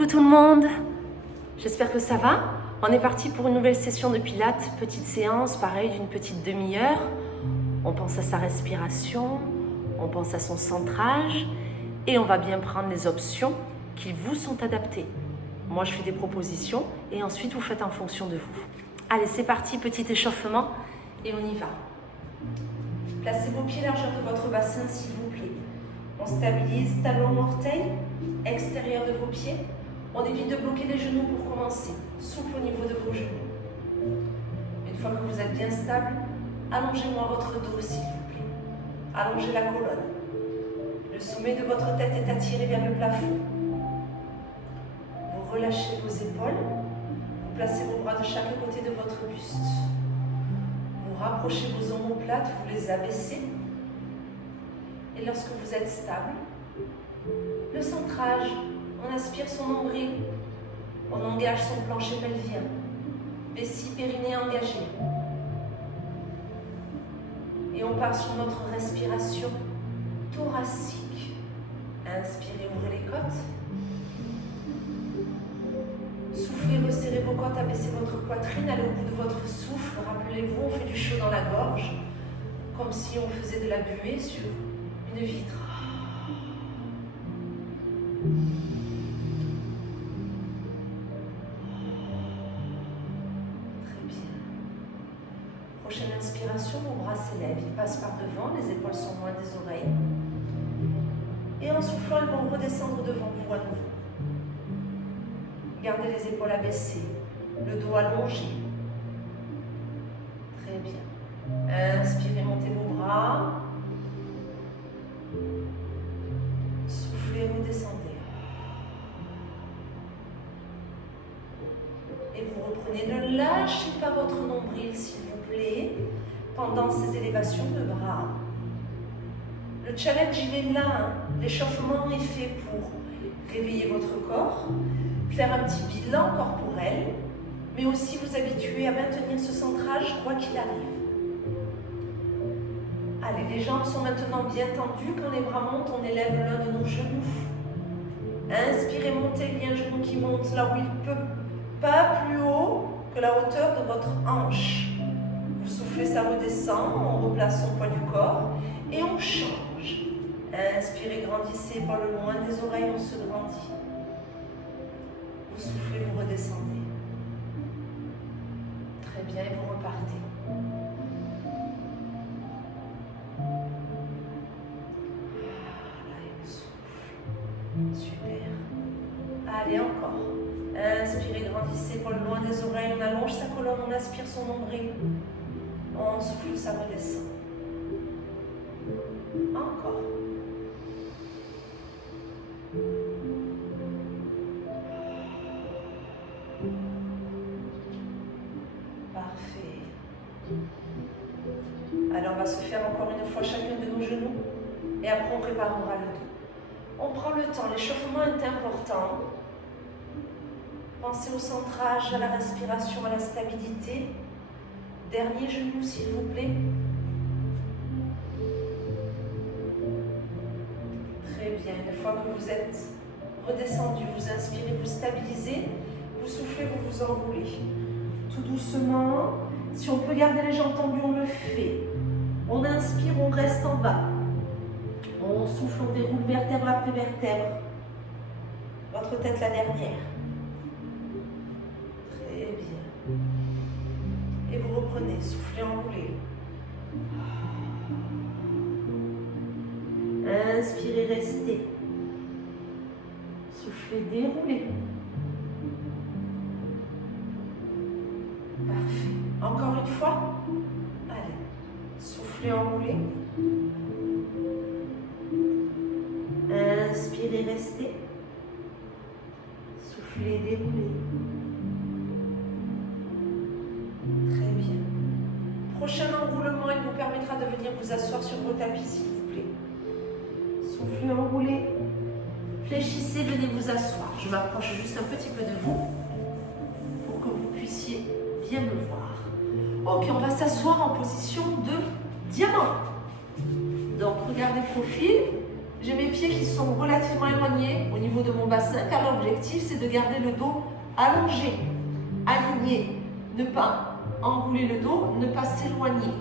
Coucou tout le monde, j'espère que ça va. On est parti pour une nouvelle session de pilates, petite séance, pareil d'une petite demi-heure. On pense à sa respiration, on pense à son centrage et on va bien prendre les options qui vous sont adaptées. Moi je fais des propositions et ensuite vous faites en fonction de vous. Allez, c'est parti, petit échauffement et on y va. Placez vos pieds largeur de votre bassin s'il vous plaît. On stabilise talon, orteil, extérieur de vos pieds. On évite de bloquer les genoux pour commencer. Souple au niveau de vos genoux. Une fois que vous êtes bien stable, allongez-moi votre dos s'il vous plaît. Allongez la colonne. Le sommet de votre tête est attiré vers le plafond. Vous relâchez vos épaules. Vous placez vos bras de chaque côté de votre buste. Vous rapprochez vos omoplates, vous les abaissez. Et lorsque vous êtes stable, le centrage, on aspire son nombril, on engage son plancher pelvien, vessie, périnée engagée. Et on part sur notre respiration thoracique. Inspirez, ouvrez les côtes. Soufflez, resserrez vos côtes, abaissez votre poitrine, allez au bout de votre souffle. Rappelez-vous, on fait du chaud dans la gorge, comme si on faisait de la buée sur une vitre. Très bien. Prochaine inspiration, vos bras s'élèvent, ils passent par devant, les épaules sont loin des oreilles. Et en soufflant, ils vont redescendre devant vous à nouveau. Gardez les épaules abaissées, le dos allongé. Très bien. Inspirez, montez vos bras. Soufflez, redescendez. Et vous reprenez. Ne lâchez pas votre nombril, s'il vous plaît, pendant ces élévations de bras. Le challenge, il est là. Hein. L'échauffement est fait pour réveiller votre corps, faire un petit bilan corporel, mais aussi vous habituer à maintenir ce centrage quoi qu'il arrive. Allez, les jambes sont maintenant bien tendues. Quand les bras montent, on élève l'un de nos genoux. Inspirez, montez, il y a un genou qui monte là où il peut, pas plus haut que la hauteur de votre hanche. Vous soufflez, ça redescend, on replace son poids du corps et on change. Inspirez, grandissez, épaules loin des oreilles, on se grandit. Vous soufflez, vous redescendez. Très bien, et vous repartez. Super. Allez, encore. Inspirez, grandissez, épaules loin des oreilles. On allonge sa colonne, on aspire son nombril. On souffle, ça redescend. Encore. Parfait. Alors, on va se faire encore une fois chacun de nos genoux. Et après, on préparera le dos. On prend le temps, l'échauffement est important. Pensez au centrage, à la respiration, à la stabilité. Dernier genou, s'il vous plaît. Très bien. Une fois que vous êtes redescendu, vous inspirez, vous stabilisez. Vous soufflez, vous vous enroulez. Tout doucement. Si on peut garder les jambes tendues, on le fait. On inspire, on reste en bas. On souffle, on déroule vertèbre après vertèbre. Votre tête la dernière. Très bien. Et vous reprenez, soufflez, enroulez. Inspirez, restez. Soufflez, déroulez. Parfait. Encore une fois. Allez. Soufflez, enroulez. Inspirez, restez. Soufflez, déroulez. Très bien. Prochain enroulement, il vous permettra de venir vous asseoir sur vos tapis, s'il vous plaît. Soufflez, enroulez. Fléchissez, venez vous asseoir. Je m'approche juste un petit peu de vous pour que vous puissiez bien me voir. Ok, on va s'asseoir en position de diamant. Donc, regardez profil. J'ai mes pieds qui sont relativement éloignés au niveau de mon bassin, car l'objectif, c'est de garder le dos allongé, aligné, ne pas enrouler le dos, ne pas s'éloigner.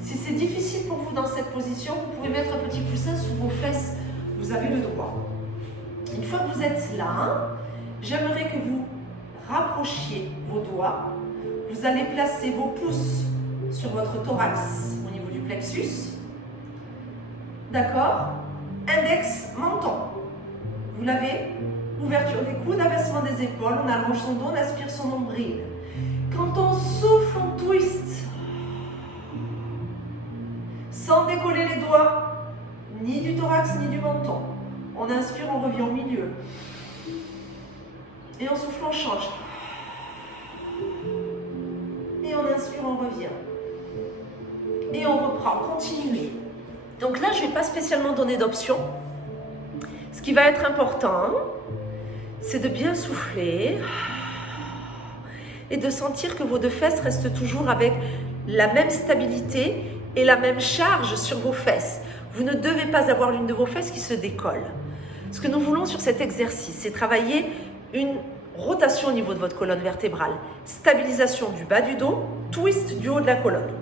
Si c'est difficile pour vous dans cette position, vous pouvez mettre un petit coussin sous vos fesses, vous avez le droit. Une fois que vous êtes là, j'aimerais que vous rapprochiez vos doigts. Vous allez placer vos pouces sur votre thorax au niveau du plexus. D'accord? Index, menton. Vous l'avez? Ouverture des coudes, abaissement des épaules, on allonge son dos, on aspire son nombril. Quand on souffle, on twist. Sans décoller les doigts, ni du thorax, ni du menton. On inspire, on revient au milieu. Et on souffle, on change. Et on inspire, on revient. Et on reprend, continuez. Donc là, je ne vais pas spécialement donner d'option. Ce qui va être important, c'est de bien souffler et de sentir que vos deux fesses restent toujours avec la même stabilité et la même charge sur vos fesses. Vous ne devez pas avoir l'une de vos fesses qui se décolle. Ce que nous voulons sur cet exercice, c'est travailler une rotation au niveau de votre colonne vertébrale, stabilisation du bas du dos, twist du haut de la colonne.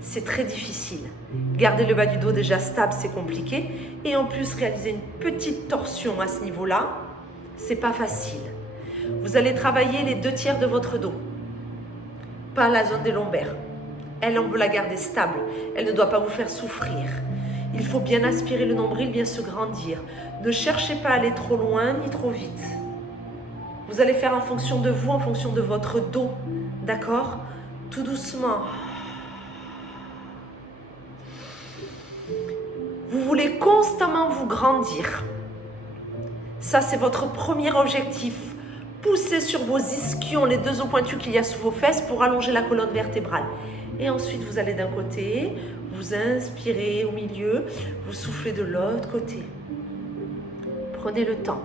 C'est très difficile. Garder le bas du dos déjà stable, c'est compliqué. Et en plus, réaliser une petite torsion à ce niveau-là, c'est pas facile. Vous allez travailler les 2/3 de votre dos, pas la zone des lombaires. Elle, on veut la garder stable. Elle ne doit pas vous faire souffrir. Il faut bien aspirer le nombril, bien se grandir. Ne cherchez pas à aller trop loin ni trop vite. Vous allez faire en fonction de vous, en fonction de votre dos. D'accord? Tout doucement. Vous voulez constamment vous grandir. Ça, c'est votre premier objectif. Poussez sur vos ischions, les deux os pointus qu'il y a sous vos fesses pour allonger la colonne vertébrale. Et ensuite, vous allez d'un côté, vous inspirez au milieu, vous soufflez de l'autre côté. Prenez le temps.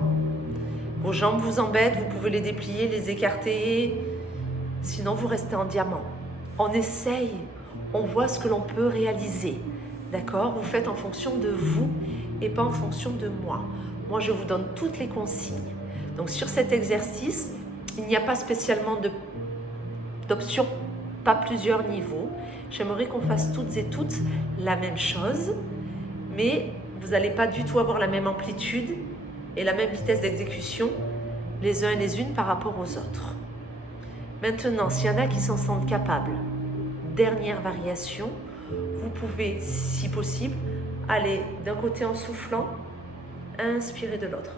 Vos jambes vous embêtent, vous pouvez les déplier, les écarter. Sinon, vous restez en diamant. On essaye, on voit ce que l'on peut réaliser. D'accord? Vous faites en fonction de vous et pas en fonction de moi. Moi, je vous donne toutes les consignes. Donc, sur cet exercice, il n'y a pas spécialement d'options, pas plusieurs niveaux. J'aimerais qu'on fasse toutes et toutes la même chose, mais vous n'allez pas du tout avoir la même amplitude et la même vitesse d'exécution les uns et les unes par rapport aux autres. Maintenant, s'il y en a qui s'en sentent capables, dernière variation, vous pouvez, si possible, aller d'un côté en soufflant, inspirer de l'autre.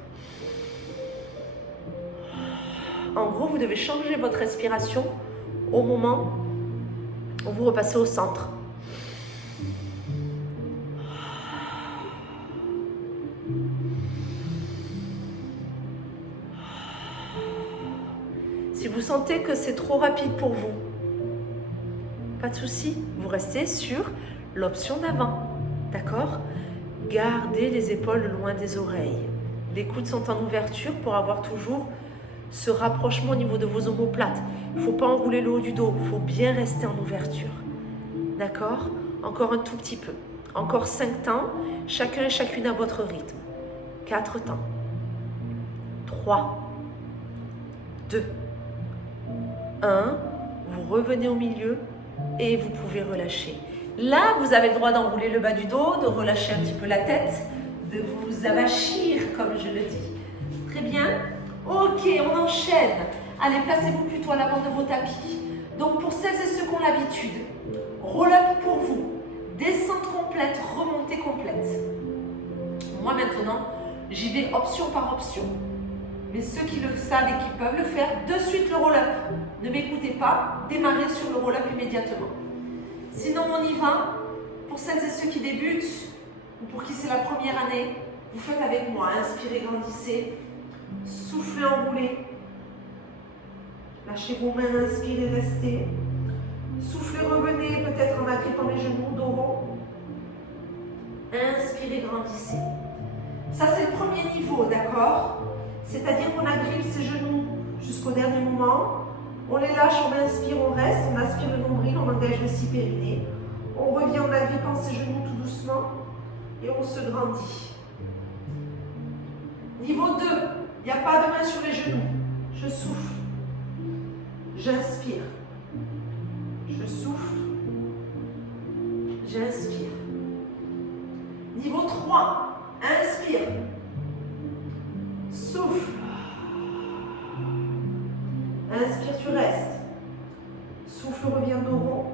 En gros, vous devez changer votre respiration au moment où vous repassez au centre. Si vous sentez que c'est trop rapide pour vous, pas de souci, vous restez sur l'option d'avant, d'accord? Gardez les épaules loin des oreilles. Les coudes sont en ouverture pour avoir toujours ce rapprochement au niveau de vos omoplates. Il ne faut pas enrouler le haut du dos, il faut bien rester en ouverture. D'accord? Encore un tout petit peu. Encore 5 temps, chacun et chacune à votre rythme. 4 temps. 3, 2, 1. Vous revenez au milieu et vous pouvez relâcher. Là, vous avez le droit d'enrouler le bas du dos, de relâcher un petit peu la tête, de vous avachir, comme je le dis. Très bien. Ok, on enchaîne. Allez, placez-vous plutôt à l'avant de vos tapis. Donc, pour celles et ceux qui ont l'habitude, roll-up pour vous. Descente complète, remontée complète. Moi, maintenant, j'y vais option par option. Mais ceux qui le savent et qui peuvent le faire, de suite le roll-up. Ne m'écoutez pas, démarrez sur le roll-up immédiatement. Sinon, on y va. Pour celles et ceux qui débutent, ou pour qui c'est la première année, vous faites avec moi. Inspirez, grandissez. Soufflez, enroulez. Lâchez vos mains, inspirez, restez. Soufflez, revenez, peut-être en agrippant les genoux, dos rond. Inspirez, grandissez. Ça, c'est le premier niveau, d'accord? C'est-à-dire qu'on agrippe ses genoux jusqu'au dernier moment. On les lâche, on inspire, on reste. On aspire le nombril, on engage le six périnée. On revient en agrippant ses genoux tout doucement. Et on se grandit. Niveau 2. Il n'y a pas de main sur les genoux. Je souffle. J'inspire. Je souffle. J'inspire. Niveau 3. Inspire. Souffle. Inspire, tu restes. Souffle, reviens dos rond.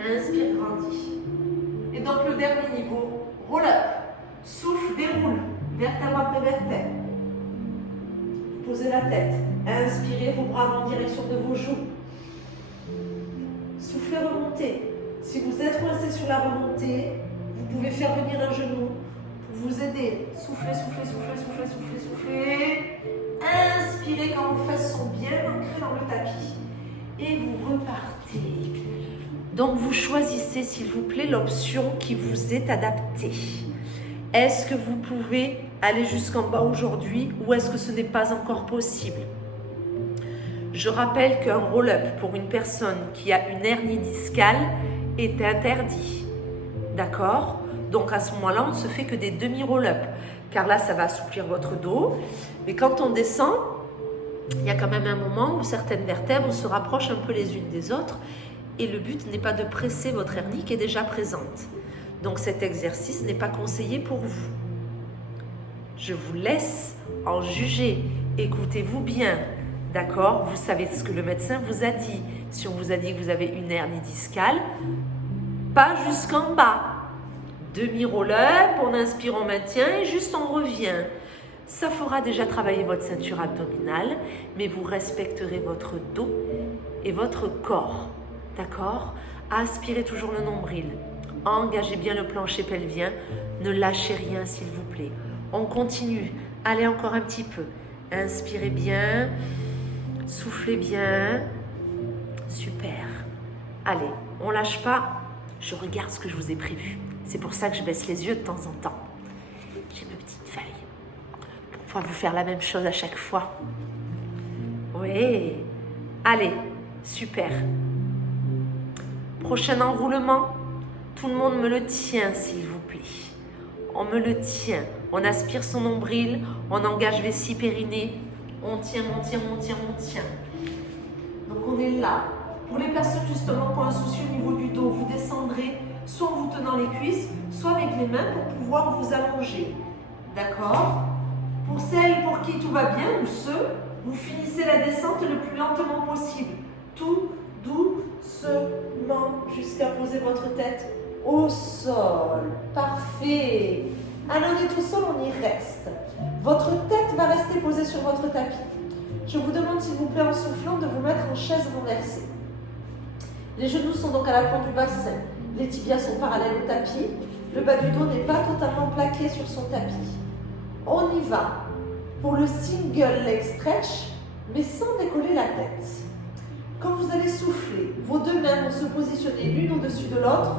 Inspire, grandis. Et donc le dernier niveau, roll up. Souffle, déroule. Vertèbre après vertèbre. Posez la tête. Inspirez, vos bras vont en direction de vos joues. Soufflez, remontez. Si vous êtes coincé sur la remontée, vous pouvez faire venir un genou pour vous aider. Soufflez, soufflez, soufflez, soufflez, soufflez, soufflez. Inspirez quand vos fesses sont bien ancrées dans le tapis. Et vous repartez. Donc vous choisissez s'il vous plaît l'option qui vous est adaptée. Est-ce que vous pouvez aller jusqu'en bas aujourd'hui ou est-ce que ce n'est pas encore possible? Je rappelle qu'un roll-up pour une personne qui a une hernie discale est interdit. D'accord? Donc à ce moment-là, on ne se fait que des demi-roll-up car là, ça va assouplir votre dos. Mais quand on descend, il y a quand même un moment où certaines vertèbres se rapprochent un peu les unes des autres et le but n'est pas de presser votre hernie qui est déjà présente. Donc cet exercice n'est pas conseillé pour vous. Je vous laisse en juger. Écoutez-vous bien, d'accord? Vous savez ce que le médecin vous a dit. Si on vous a dit que vous avez une hernie discale, pas jusqu'en bas. Demi-roll-up, on inspire, on maintient et juste on revient. Ça fera déjà travailler votre ceinture abdominale, mais vous respecterez votre dos et votre corps. D'accord? Aspirez toujours le nombril. Engagez bien le plancher pelvien. Ne lâchez rien, s'il vous plaît. On continue. Allez encore un petit peu. Inspirez bien. Soufflez bien. Super. Allez, on ne lâche pas. Je regarde ce que je vous ai prévu. C'est pour ça que je baisse les yeux de temps en temps. J'ai ma petite feuille pour pouvoir vous faire la même chose à chaque fois. Oui. Allez, super. Prochain enroulement. Tout le monde me le tient, s'il vous plaît. On me le tient. On aspire son nombril. On engage vessie périnée. On tient, on tient, on tient, on tient. Donc on est là. Pour les personnes justement qui ont un souci au niveau du dos, vous descendrez soit en vous tenant les cuisses, soit avec les mains pour pouvoir vous allonger. D'accord? Pour celles pour qui tout va bien, ou ceux, vous finissez la descente le plus lentement possible. Tout doucement jusqu'à poser votre tête au sol. Parfait. Alors on est au sol, on y reste. Votre tête va rester posée sur votre tapis. Je vous demande s'il vous plaît en soufflant de vous mettre en chaise renversée. Les genoux sont donc à la pointe du bassin. Les tibias sont parallèles au tapis. Le bas du dos n'est pas totalement plaqué sur son tapis. On y va pour le single leg stretch, mais sans décoller la tête. Quand vous allez souffler, vos deux mains vont se positionner l'une au-dessus de l'autre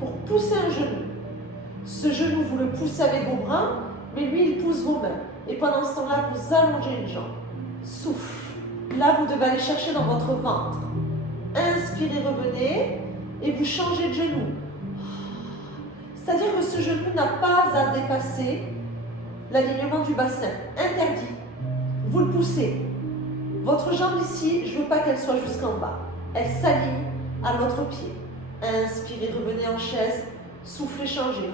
pour pousser un genou. Ce genou, vous le poussez avec vos bras, mais lui, il pousse vos mains. Et pendant ce temps-là, vous allongez une jambe. Souffle. Là, vous devez aller chercher dans votre ventre. Inspirez, revenez et vous changez de genou. C'est-à-dire que ce genou n'a pas à dépasser l'alignement du bassin. Interdit. Vous le poussez. Votre jambe ici, je ne veux pas qu'elle soit jusqu'en bas. Elle s'aligne à l'autre pied. Inspirez, revenez en chaise. Soufflez, changez.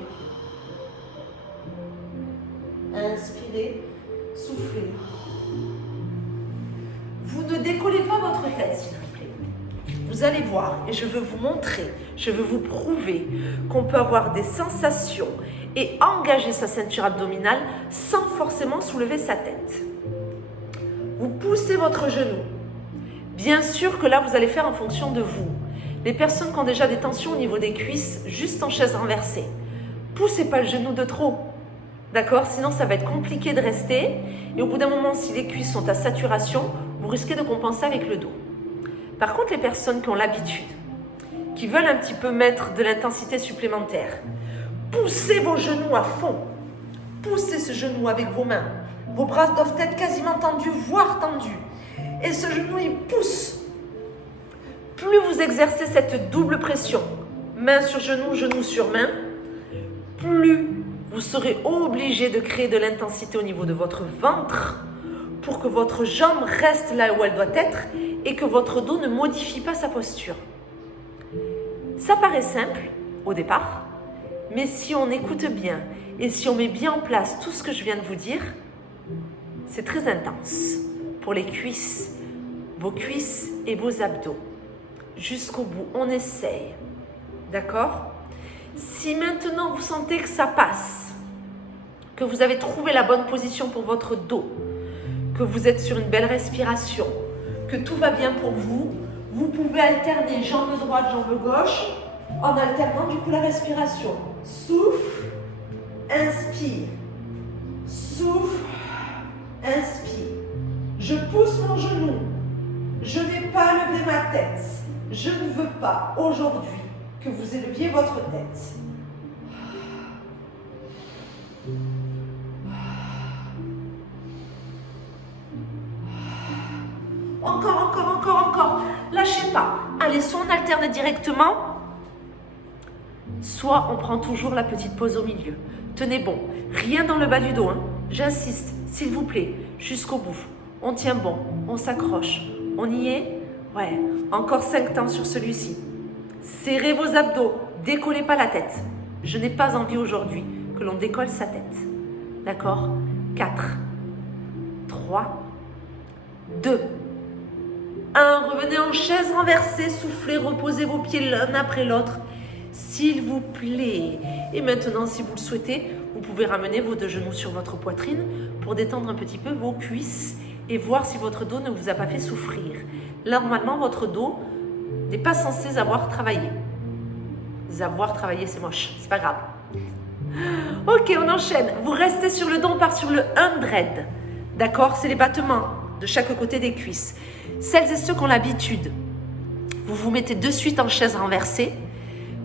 Inspirez, soufflez. Vous ne décollez pas votre tête, s'il vous plaît. Vous allez voir, et je veux vous montrer, je veux vous prouver qu'on peut avoir des sensations et engager sa ceinture abdominale sans forcément soulever sa tête. Vous poussez votre genou. Bien sûr que là, vous allez faire en fonction de vous. Les personnes qui ont déjà des tensions au niveau des cuisses, juste en chaise renversée, poussez pas le genou de trop. D'accord? Sinon, ça va être compliqué de rester. Et au bout d'un moment, si les cuisses sont à saturation, vous risquez de compenser avec le dos. Par contre, les personnes qui ont l'habitude, qui veulent un petit peu mettre de l'intensité supplémentaire, poussez vos genoux à fond. Poussez ce genou avec vos mains. Vos bras doivent être quasiment tendus, voire tendus. Et ce genou, il pousse. Plus vous exercez cette double pression, main sur genou, genou sur main, plus vous serez obligé de créer de l'intensité au niveau de votre ventre pour que votre jambe reste là où elle doit être et que votre dos ne modifie pas sa posture. Ça paraît simple au départ, mais si on écoute bien et si on met bien en place tout ce que je viens de vous dire, c'est très intense pour les cuisses, vos cuisses et vos abdos. Jusqu'au bout, on essaye. D'accord ? Si maintenant vous sentez que ça passe, que vous avez trouvé la bonne position pour votre dos, que vous êtes sur une belle respiration, que tout va bien pour vous, vous pouvez alterner jambe droite, jambe gauche, en alternant du coup la respiration. Souffle, inspire. Souffle, inspire. Je pousse mon genou. Je n'ai pas levé ma tête. Je ne veux pas aujourd'hui que vous éleviez votre tête. Encore. Lâchez pas. Allez, soit on alterne directement, soit on prend toujours la petite pause au milieu. Tenez bon, rien dans le bas du dos, hein. J'insiste, s'il vous plaît, jusqu'au bout. On tient bon, on s'accroche. On y est ? Ouais, encore 5 temps sur celui-ci. Serrez vos abdos, décollez pas la tête. Je n'ai pas envie aujourd'hui que l'on décolle sa tête. D'accord ? 4, 3, 2, 1. Revenez en chaise renversée, soufflez, reposez vos pieds l'un après l'autre, s'il vous plaît. Et maintenant, si vous le souhaitez, vous pouvez ramener vos 2 genoux sur votre poitrine pour détendre un petit peu vos cuisses et voir si votre dos ne vous a pas fait souffrir. Là, normalement, votre dos n'est pas censé avoir travaillé. Avoir travaillé, c'est moche, c'est pas grave. Ok, on enchaîne. Vous restez sur le dos, on part sur le 100. D'accord ? C'est les battements de chaque côté des cuisses. Celles et ceux qui ont l'habitude, vous vous mettez de suite en chaise renversée,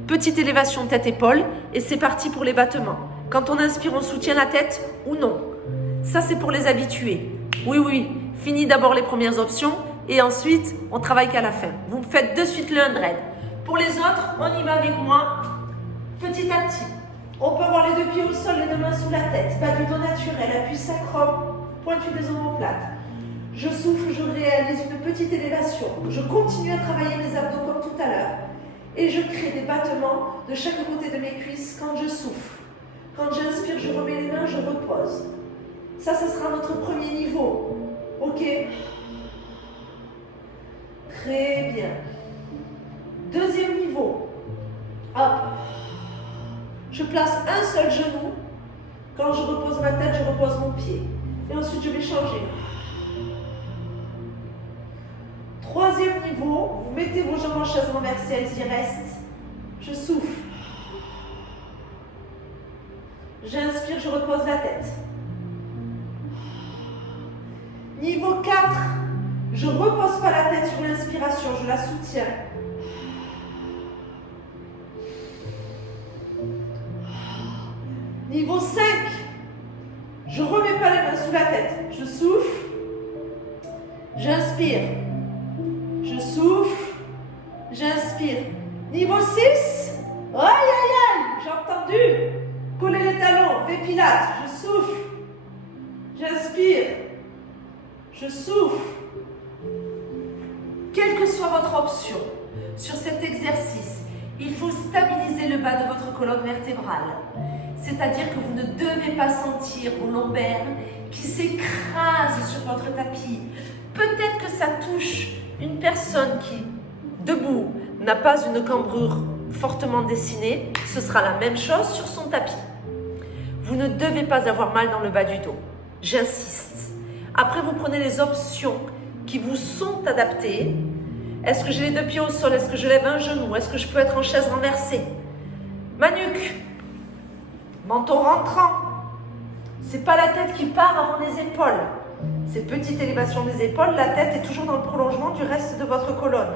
petite élévation tête-épaule et c'est parti pour les battements. Quand on inspire, on soutient la tête ou non. Ça, c'est pour les habitués. Oui, fini d'abord les premières options et ensuite, on travaille qu'à la fin. Vous faites de suite le 100. Pour les autres, on y va avec moi, petit à petit. On peut avoir les 2 pieds au sol, les 2 mains sous la tête, pas du dos naturel, appui sacrum, pointu des omoplates. Je souffle, je réalise une petite élévation. Je continue à travailler mes abdos comme tout à l'heure. Et je crée des battements de chaque côté de mes cuisses quand je souffle. Quand j'inspire, je remets les mains, je repose. Ça, ce sera notre premier niveau. Ok ? Très bien. Deuxième niveau. Hop. Je place un seul genou. Quand je repose ma tête, je repose mon pied. Et ensuite, je vais changer. Troisième niveau, vous mettez vos jambes en chaise renversée, elles y restent. Je souffle. J'inspire, je repose la tête. Niveau 4, je ne repose pas la tête sur l'inspiration, je la soutiens. Niveau 5, je ne remets pas les mains sous la tête. Je souffle. J'inspire. Je souffle. J'inspire. Niveau 6, aïe, j'ai entendu. Collez les talons, V-Pilates. Je souffle. J'inspire. Je souffle. Quelle que soit votre option sur cet exercice, il faut stabiliser le bas de votre colonne vertébrale. C'est-à-dire que vous ne devez pas sentir vos lombaires qui s'écrasent sur votre tapis. Peut-être que ça touche une personne qui, debout, n'a pas une cambrure fortement dessinée. Ce sera la même chose sur son tapis. Vous ne devez pas avoir mal dans le bas du dos. J'insiste. Après, vous prenez les options qui vous sont adaptées. Est-ce que j'ai les 2 pieds au sol? Est-ce que je lève un genou? Est-ce que je peux être en chaise renversée? Ma nuque. Menton rentrant. C'est pas la tête qui part avant les épaules. Cette petite élévation des épaules, la tête est toujours dans le prolongement du reste de votre colonne.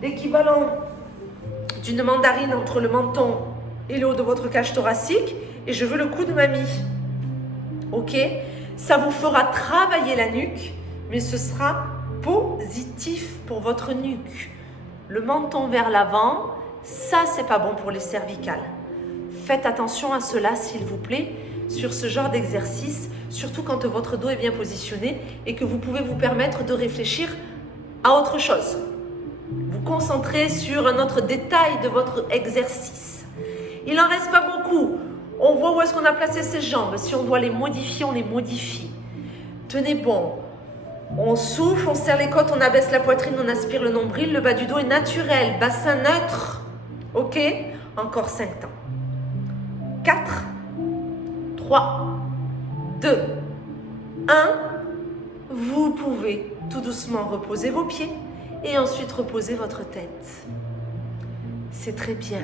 L'équivalent d'une mandarine entre le menton et le haut de votre cage thoracique. Et je veux le cou de mamie. Ok? Ça vous fera travailler la nuque, mais ce sera positif pour votre nuque. Le menton vers l'avant, ça c'est pas bon pour les cervicales. faites attention à cela, s'il vous plaît, sur ce genre d'exercice, surtout quand votre dos est bien positionné et que vous pouvez vous permettre de réfléchir à autre chose. Vous concentrez sur un autre détail de votre exercice. Il n'en reste pas beaucoup. On voit où est-ce qu'on a placé ses jambes. Si on doit les modifier, on les modifie. Tenez bon. On souffle, on serre les côtes, on abaisse la poitrine, on aspire le nombril. Le bas du dos est naturel. Bassin neutre. Ok? Encore 5 temps. 4, 3, 2, 1. Vous pouvez tout doucement reposer vos pieds et ensuite reposer votre tête. C'est très bien.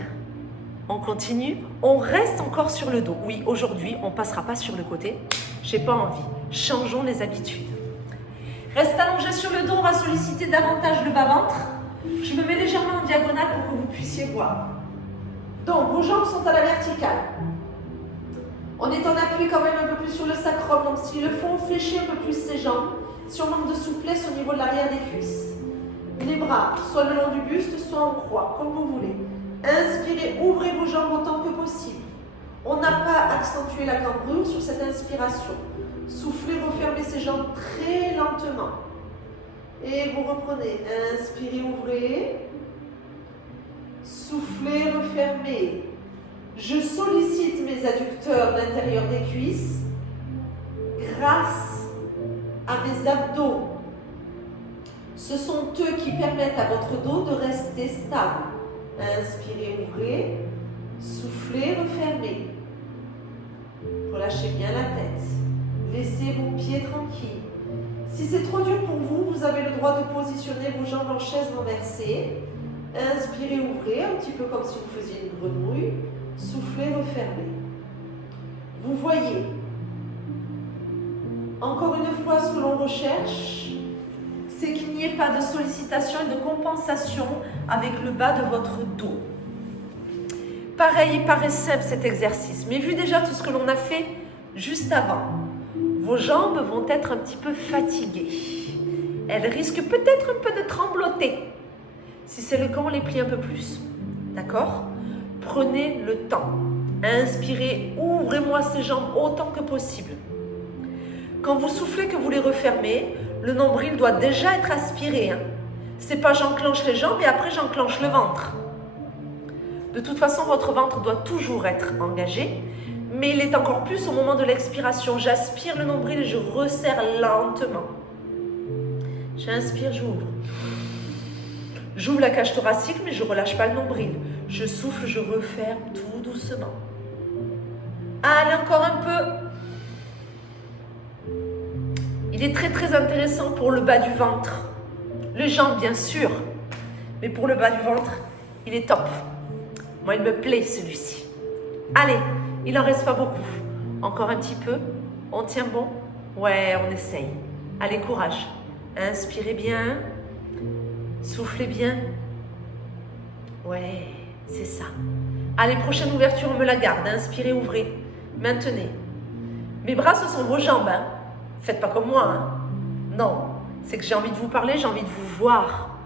On continue. On reste encore sur le dos. Oui, aujourd'hui, on ne passera pas sur le côté. J'ai pas envie. Changeons les habitudes. Reste allongé sur le dos. On va solliciter davantage le bas-ventre. Je me mets légèrement en diagonale pour que vous puissiez voir. Donc, vos jambes sont à la verticale. On est en appui quand même un peu plus sur le sacrum. Donc, s'il le faut, on fléchit un peu plus ses jambes. Si on manque de souplesse au niveau de l'arrière des cuisses. Les bras, soit le long du buste, soit en croix, comme vous voulez. Inspirez, ouvrez vos jambes autant que possible. On n'a pas accentué la cambrure sur cette inspiration. Soufflez, refermez ses jambes très lentement. Et vous reprenez. Inspirez, ouvrez. Soufflez, refermez. Je sollicite mes adducteurs d'intérieur des cuisses grâce à mes abdos. Ce sont eux qui permettent à votre dos de rester stable. Inspirez, ouvrez. Soufflez, refermez. Relâchez bien la tête. Laissez vos pieds tranquilles. Si c'est trop dur pour vous, vous avez le droit de positionner vos jambes en chaise renversée. Inspirez, ouvrez, un petit peu comme si vous faisiez une grenouille. Soufflez, refermez. Vous voyez, encore une fois, ce que l'on recherche, c'est qu'il n'y ait pas de sollicitation et de compensation avec le bas de votre dos. Pareil, il paraît simple cet exercice, mais vu déjà tout ce que l'on a fait juste avant, vos jambes vont être un petit peu fatiguées. Elles risquent peut-être un peu de trembloter. Si c'est le cas, on les plie un peu plus. D'accord ? Prenez le temps. Inspirez, ouvrez-moi ces jambes autant que possible. Quand vous soufflez, que vous les refermez, le nombril doit déjà être aspiré. C'est pas j'enclenche les jambes et après j'enclenche le ventre. De toute façon, votre ventre doit toujours être engagé, mais il est encore plus au moment de l'expiration. J'aspire le nombril et je resserre lentement. J'inspire, j'ouvre. J'ouvre la cage thoracique, mais je ne relâche pas le nombril. Je souffle, je referme tout doucement. Allez, encore un peu. Il est très très intéressant pour le bas du ventre. Les jambes, bien sûr, mais pour le bas du ventre, il est top. Moi, il me plaît celui-ci. Allez, il n'en reste pas beaucoup. Encore un petit peu. On tient bon? Ouais, on essaye. Allez, courage. Inspirez bien. Soufflez bien. Ouais, c'est ça. Allez, prochaine ouverture, on me la garde. Inspirez, ouvrez. Maintenez. Mes bras, ce sont vos jambes. Hein. Faites pas comme moi. Hein. Non, c'est que j'ai envie de vous parler, j'ai envie de vous voir.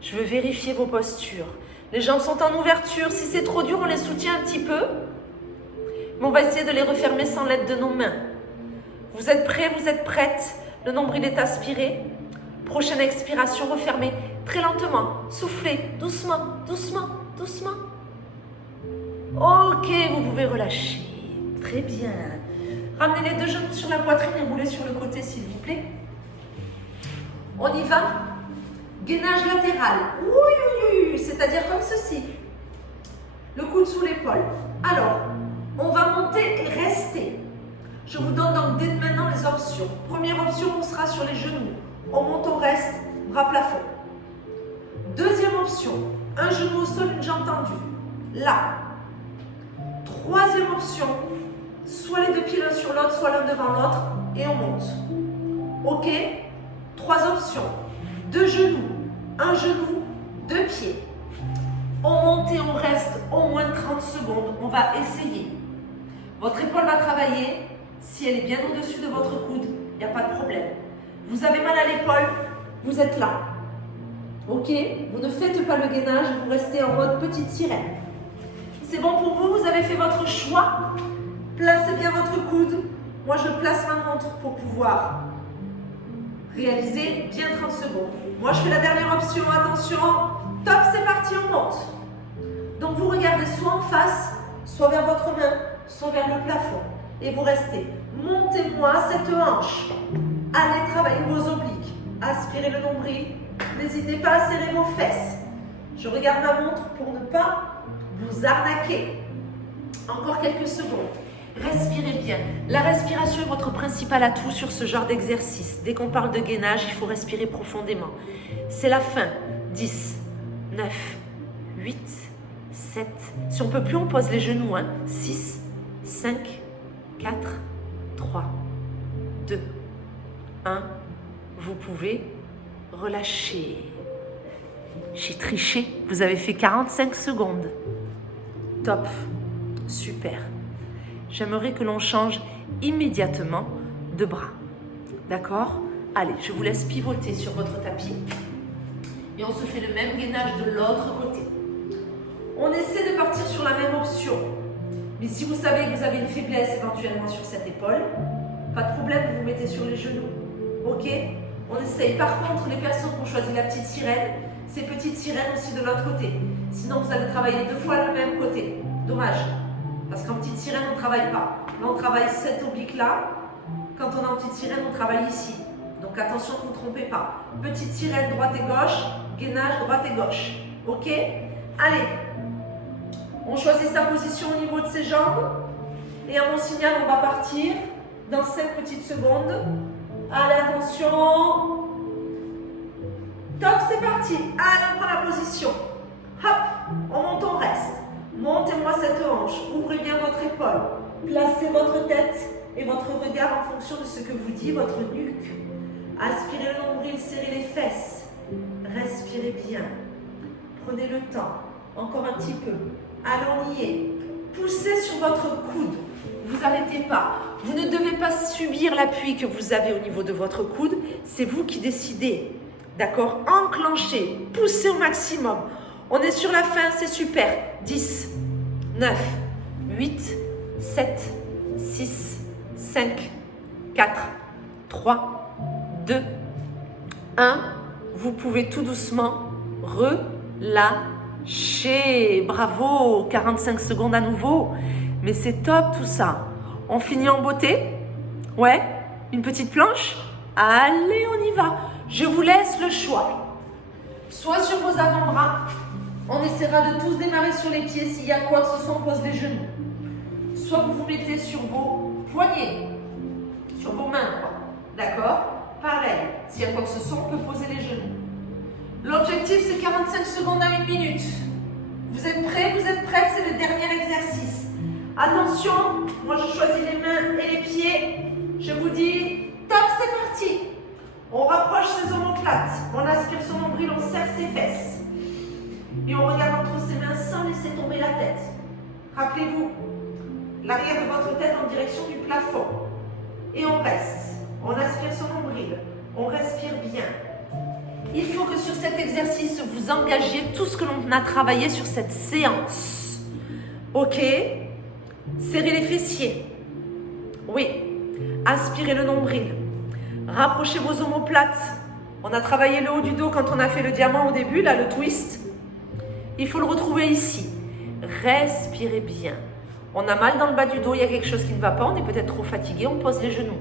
Je veux vérifier vos postures. Les jambes sont en ouverture. Si c'est trop dur, on les soutient un petit peu. Mais on va essayer de les refermer sans l'aide de nos mains. Vous êtes prêts, vous êtes prêtes? Le nombril est aspiré. Prochaine expiration, refermez très lentement. Soufflez doucement, doucement, doucement. Ok, vous pouvez relâcher. Très bien. Ramenez les deux genoux sur la poitrine et roulez sur le côté, s'il vous plaît. On y va. Gainage latéral. Oui, c'est-à-dire comme ceci. Le coude sous l'épaule. Alors, on va monter et rester. Je vous donne donc dès maintenant les options. Première option, on sera sur les genoux. On monte, on reste, bras plafond. Deuxième option, un genou au sol, une jambe tendue. Là. Troisième option, soit les deux pieds l'un sur l'autre, soit l'un devant l'autre, et on monte. Ok? Trois options. Deux genoux, un genou, deux pieds. On monte et on reste au moins 30 secondes. On va essayer. Votre épaule va travailler. Si elle est bien au-dessus de votre coude, il n'y a pas de problème. Vous avez mal à l'épaule, vous êtes là. Ok? Vous ne faites pas le gainage, vous restez en mode petite sirène. C'est bon pour vous? Vous avez fait votre choix? Placez bien votre coude. Moi, je place ma montre pour pouvoir réaliser bien 30 secondes. Moi, je fais la dernière option. Attention. Top, c'est parti, on monte. Donc, vous regardez soit en face, soit vers votre main, soit vers le plafond. Et vous restez. Montez-moi cette hanche. Allez travailler vos obliques. Aspirez le nombril. N'hésitez pas à serrer vos fesses. Je regarde ma montre pour ne pas vous arnaquer. Encore quelques secondes. Respirez bien. La respiration est votre principal atout sur ce genre d'exercice. Dès qu'on parle de gainage, il faut respirer profondément. C'est la fin. 10, 9, 8, 7. Si on ne peut plus, on pose les genoux. 6, 5, 4, 3, 2, 1. Vous pouvez relâcher. J'ai triché. Vous avez fait 45 secondes. Top. Super. J'aimerais que l'on change immédiatement de bras. D'accord? Allez, je vous laisse pivoter sur votre tapis. Et on se fait le même gainage de l'autre côté. On essaie de partir sur la même option. Mais si vous savez que vous avez une faiblesse éventuellement sur cette épaule, pas de problème, vous vous mettez sur les genoux. Ok? On essaye. Par contre, les personnes qui ont choisi la petite sirène, ces petites sirènes aussi de l'autre côté. Sinon, vous allez travailler 2 fois le même côté. Dommage. Parce qu'en petite sirène, on ne travaille pas. Là, on travaille cette oblique-là. Quand on est en petite sirène, on travaille ici. Donc attention, ne vous trompez pas. Petite sirène, droite et gauche. Gainage, droite et gauche. Ok? Allez. On choisit sa position au niveau de ses jambes. Et à mon signal, on va partir dans 5 petites secondes. Allez, attention. Top, c'est parti. Allez, on prend la position. Hop, on monte, on reste. Montez-moi cette hanche. Ouvrez bien votre épaule. Placez votre tête et votre regard en fonction de ce que vous dit votre nuque. Aspirez le nombril, serrez les fesses. Respirez bien. Prenez le temps. Encore un petit peu. Allez, on y est. Poussez sur votre coude. Vous n'arrêtez pas. Vous ne devez pas subir l'appui que vous avez au niveau de votre coude. C'est vous qui décidez. D'accord? Enclenchez. Poussez au maximum. On est sur la fin, c'est super. 10, 9, 8, 7, 6, 5, 4, 3, 2, 1. Vous pouvez tout doucement relâcher. Bravo, 45 secondes à nouveau. Mais c'est top tout ça. On finit en beauté? Ouais? Une petite planche? Allez, on y va. Je vous laisse le choix. Soit sur vos avant-bras. On essaiera de tous démarrer sur les pieds. S'il y a quoi que ce soit, on pose les genoux. Soit vous vous mettez sur vos poignets, sur vos mains. D'accord? Pareil. S'il y a quoi que ce soit, on peut poser les genoux. L'objectif, c'est 45 secondes à 1 minute. Vous êtes prêts? Vous êtes prêts? C'est le dernier exercice. Attention, moi je choisis les mains et les pieds. Je vous dis, top, c'est parti. On rapproche ses omoplates. On aspire son nombril, on serre ses fesses. Et on regarde entre ses mains sans laisser tomber la tête. Rappelez-vous, l'arrière de votre tête en direction du plafond. Et on reste. On aspire son nombril. On respire bien. Il faut que sur cet exercice, vous engagiez tout ce que l'on a travaillé sur cette séance. Ok? Serrez les fessiers. Oui. Aspirez le nombril. Rapprochez vos omoplates. On a travaillé le haut du dos quand on a fait le diamant au début, là, le twist. Il faut le retrouver ici. Respirez bien. On a mal dans le bas du dos, il y a quelque chose qui ne va pas, on est peut-être trop fatigué, on pose les genoux.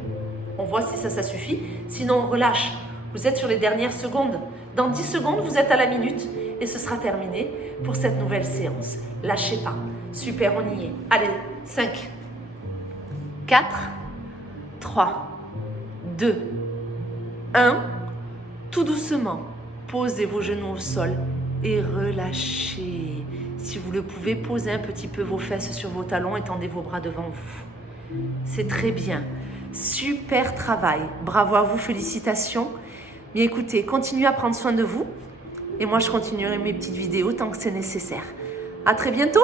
On voit si ça suffit, sinon on relâche. Vous êtes sur les dernières secondes. Dans 10 secondes, vous êtes à la minute et ce sera terminé pour cette nouvelle séance. Lâchez pas. Super, on y est. Allez, 5, 4, 3, 2, 1. Tout doucement, posez vos genoux au sol et relâchez. Si vous le pouvez, posez un petit peu vos fesses sur vos talons et tendez vos bras devant vous. C'est très bien. Super travail. Bravo à vous, félicitations. Mais écoutez, continuez à prendre soin de vous. Et moi, je continuerai mes petites vidéos tant que c'est nécessaire. À très bientôt.